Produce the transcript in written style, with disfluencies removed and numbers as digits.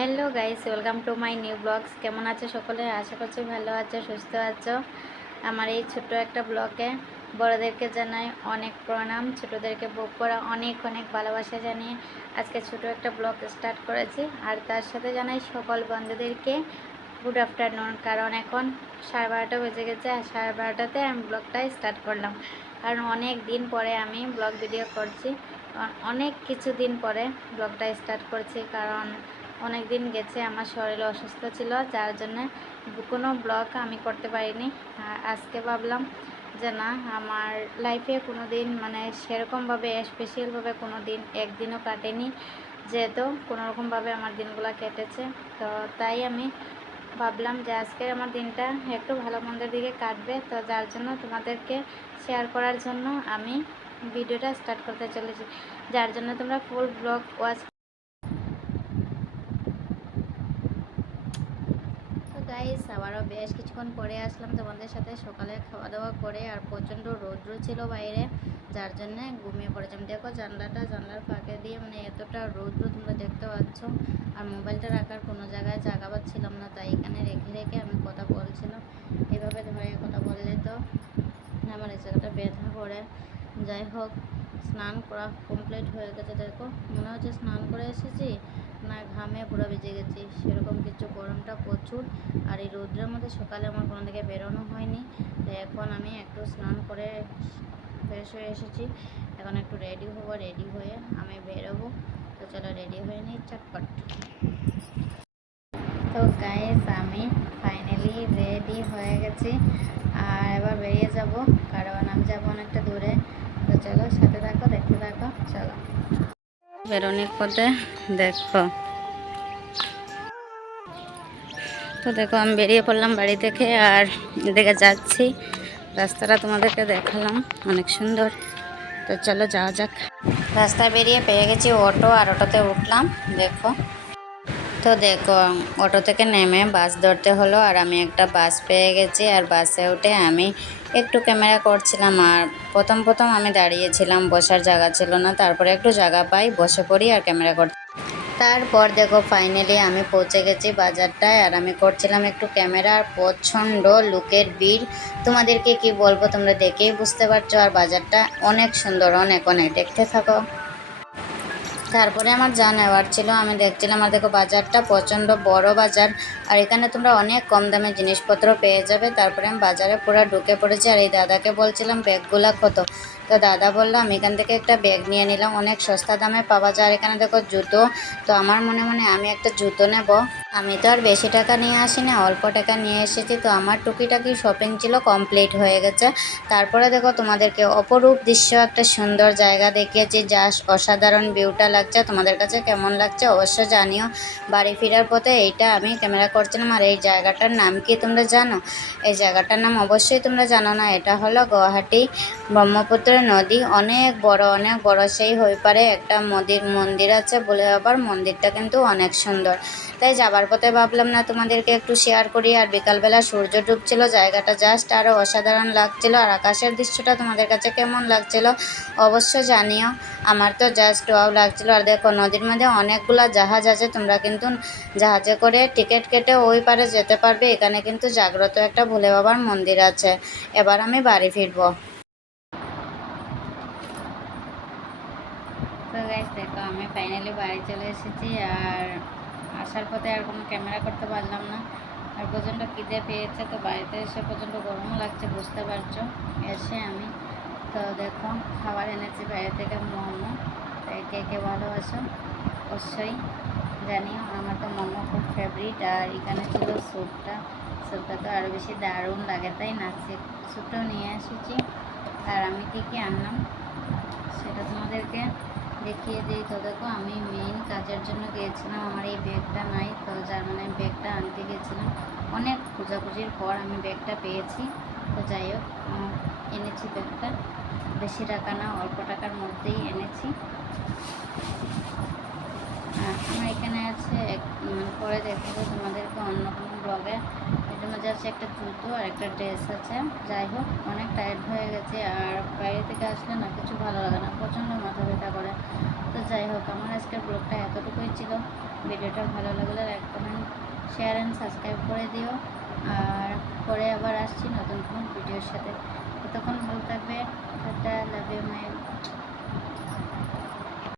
Hello guys, welcome to my new blogs. কেমন আছো সকলে? আশা করছি ভালো আছো, সুস্থ আছো। আমার এই ছোট্ট একটা ব্লগে বড়োদেরকে জানাই অনেক প্রণাম, ছোটোদেরকে বুক করা অনেক অনেক ভালোবাসা জানিয়ে আজকে ছোট একটা ব্লগ স্টার্ট করেছি। আর তার সাথে জানাই সকল বন্ধুদেরকে গুড আফটারনুন, কারণ এখন 12:30 বেজে গেছে। আর 12:30টাতে আমি ব্লগটা স্টার্ট করলাম, কারণ অনেক দিন পরে আমি ব্লগ ভিডিও করছি। অনেক কিছু দিন পরে ব্লগটা স্টার্ট করছি, কারণ অনেক দিন গেছে আমার শরীর অসুস্থ ছিল, যার জন্য কোনো ব্লগ আমি করতে পারিনি। আজকে ভাবলাম যে না, আমার লাইফে কোনো দিন মানে সেরকমভাবে স্পেশালভাবে কোনো দিন একদিনও কাটেনি, যেহেতু কোনোরকমভাবে আমার দিনগুলো কেটেছে। তো তাই আমি ভাবলাম যে আজকে আমার দিনটা একটু ভালো মন্দের দিকে কাটবে, তো যার জন্য তোমাদেরকে শেয়ার করার জন্য আমি ভিডিওটা স্টার্ট করতে চলেছি, যার জন্য তোমরা ফুল ব্লগ ওয়াচ। গাইস, আবারও বেশ কিছুক্ষণ পরে আসলাম তোমাদের সাথে। সকালে খাওয়া দাওয়া করে আর প্রচণ্ড রৌদ্র ছিল বাইরে, যার জন্য ঘুমিয়ে পড়েছিলাম। দেখো জানলার ফাঁকে দিয়ে মানে এতটা রৌদ্র তোমরা দেখতে পাচ্ছ। আর মোবাইলটা রাখার কোনো জায়গায় জায়গা পাচ্ছিলাম না, তাই এখানে রেখে রেখে আমি কথা বলছিলাম। এভাবে ধরে কথা বললে তো আমার এই জায়গাটা ব্যথা করে। যাই হোক, স্নান করা কমপ্লিট হয়ে গেছে। দেখো, মনে হচ্ছে স্নান করে এসেছি না, ঘামে পুরো ভিজে গেছি, সেরকম কিছু। গরমটা প্রচুর, আর এই রৌদ্রের মধ্যে সকালে আমার কোনো দিকে বেরোনো হয়নি। তো এখন আমি একটু স্নান করে ফ্রেশ হয়ে এসেছি। এখন একটু রেডি হবো, রেডি হয়ে আমি বেরোবো। তো চলো রেডি হয়ে নিই চটপট। তো গাইস, আমি ফাইনালি রেডি হয়ে গেছি, আর এবার বেরিয়ে যাব, কারণ আমি যাবো অনেকটা দূরে। তো চলো সাথে থাকো, দেখতে থাকো। চলো বেরোনির পথে দেখো, তো দেখো আমি বেরিয়ে পড়লাম বাড়ি থেকে, আর এদিকে যাচ্ছি। রাস্তাটা তোমাদেরকে দেখালাম, অনেক সুন্দর। তো চলো যাওয়া যাক। রাস্তায় বেরিয়ে পেয়ে গেছি অটো, আর অটোতে উঠলাম। দেখো, তো দেখো অটো থেকে নেমে বাস ধরতে হলো, আর আমি একটা বাস পেয়ে গেছি। আর বাসে উঠে আমি একটু ক্যামেরা করছিলাম। আর প্রথম আমি দাঁড়িয়েছিলাম, বসার জায়গা ছিল না। তারপরে একটু জায়গা পাই, বসে পড়ি আর ক্যামেরা করছি। তারপর দেখো ফাইনালি আমি পৌঁছে গেছি বাজারটায়, আর আমি করছিলাম একটু ক্যামেরা। আর প্রচণ্ড লোকের ভিড়, তোমাদেরকে কি বলবো, তোমরা দেখেই বুঝতে পারছো। আর বাজারটা অনেক সুন্দর, অনেক অনেক, দেখতে থাকো। তারপরে আমার যা নেওয়ার ছিল আমি দেখছিলাম। আর দেখো বাজারটা প্রচণ্ড বড় বাজার, আর এখানে তোমরা অনেক কম দামে জিনিসপত্র পেয়ে যাবে। তারপরে আমি বাজারে পুরো ঢুকে পড়েছি, আর এই দাদাকে বলছিলাম ব্যাগগুলা কত। তো দাদা বললো, আমি এখান থেকে একটা ব্যাগ নিয়ে নিলাম, অনেক সস্তা দামে পাওয়া যায়। আর এখানে দেখো জুতো, তো আমার মনে মনে আমি একটা জুতো নেব। আমি তো আর বেশি টাকা নিয়ে আসি না, অল্প টাকা নিয়ে এসেছি। তো আমার টুকিটাকি শপিং ছিল কমপ্লিট হয়ে গেছে। তারপরে দেখো তোমাদেরকে অপরূপ দৃশ্য, একটা সুন্দর জায়গা দেখিয়েছি, যা অসাধারণ ভিউটা লাগছে। তোমাদের কাছে কেমন লাগছে অবশ্যই জানিও। বাড়ি ফেরার পথে এইটা আমি ক্যামেরা করছিলাম। আর এই জায়গাটার নাম কি তোমরা জানো? এই জায়গাটার নাম অবশ্যই তোমরা জানো না। এটা হলো গুয়াহাটি ব্রহ্মপুত্র নদী, অনেক বড় অনেক বড়। সেই হয়ে পারে একটা মন্দির আছে বলে, আবার মন্দিরটা কিন্তু অনেক সুন্দর। তাই যাবার পথে ভাবলাম না তোমাদেরকে একটু শেয়ার করি। আর বিকালবেলা সূর্য ডুবছিল, জায়গাটা জাস্ট আরও অসাধারণ লাগছিল। আর আকাশের দৃশ্যটা তোমাদের কাছে কেমন লাগছিল অবশ্য জানিও। আমার তো জাস্ট ওয়াও লাগছিল। আর দেখো নদীর মধ্যে অনেকগুলো জাহাজ আছে, তোমরা কিন্তু জাহাজে করে টিকিট কেটে ওই পারে যেতে পারবে। এখানে কিন্তু জাগ্রত একটা ভোলে বাবার মন্দির আছে। এবার আমি বাড়ি ফিরবো। তো গাইস দেখো, আমি ফাইনালি বাড়ি চলে এসেছি। আর আসার পথে আর কোনো ক্যামেরা করতে পারলাম না, আর প্রচণ্ড খিদে পেয়েছে। তো বাড়িতে এসে প্রচণ্ড গরমও লাগছে, বুঝতে পারছো। এসে আমি তো দেখো খাবার এনেছি বাইরে থেকে, মোমো। তো কে কে ভালোবাসো অবশ্যই জানিও, আমার তো মোমো খুব ফেভারিট। আর এখানে ছিল স্যুপটা তো আরও বেশি দারুণ লাগে, তাই না? স্যুপটাও নিয়ে এসেছি। আর আমি কী আনলাম সেটা তোমাদেরকে দেখিয়ে দিই। তো দেখো, আমি মেইন কাজের জন্য গিয়েছিলাম, আমার এই ব্যাগটা নাই, তো যার মানে ব্যাগটা আনতে গেছিলাম। অনেক খোঁজাখুঁজির পর আমি ব্যাগটা পেয়েছি। তো যাই হোক, এনেছি ব্যাগটা, বেশি টাকা না, অল্প টাকার মধ্যেই এনেছি। আমার এখানে আছে পরে দেখাবো তোমাদেরকে অন্য কোনো ব্লগে। এটা মধ্যে আছে একটা জুতো আর একটা ড্রেস আছে। যাই হোক, অনেক টায়ার্ড হয়ে গেছে, আর বাইরে থেকে আসলে না কিছু ভালো লাগে না, প্রচণ্ড মাথা ব্যথা করে। তো যাই হোক, আমার আজকের ব্লগটা এতটুকুই ছিল। ভিডিওটা ভালো লাগলে like, comment, share and subscribe করে দিও। আর পরে আবার আসছি নতুন কোনো ভিডিওর সাথে। ততক্ষণ ভালো থাকবে। Tata, love you my